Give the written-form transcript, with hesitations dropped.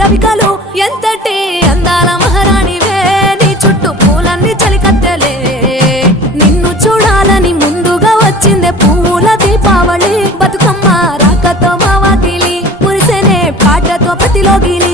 రవికలు ఎంతటి అందాల మహారాణివే నీ చుట్టూ పూలన్నీ చలికత్తెలే నిన్ను చూడాలని ముందుగా వచ్చిందే పూల దీపావళి బతుకమ్మ రాకతో మా వాకిలి మురిసెనే పాటతో ప్రతిలోగిలి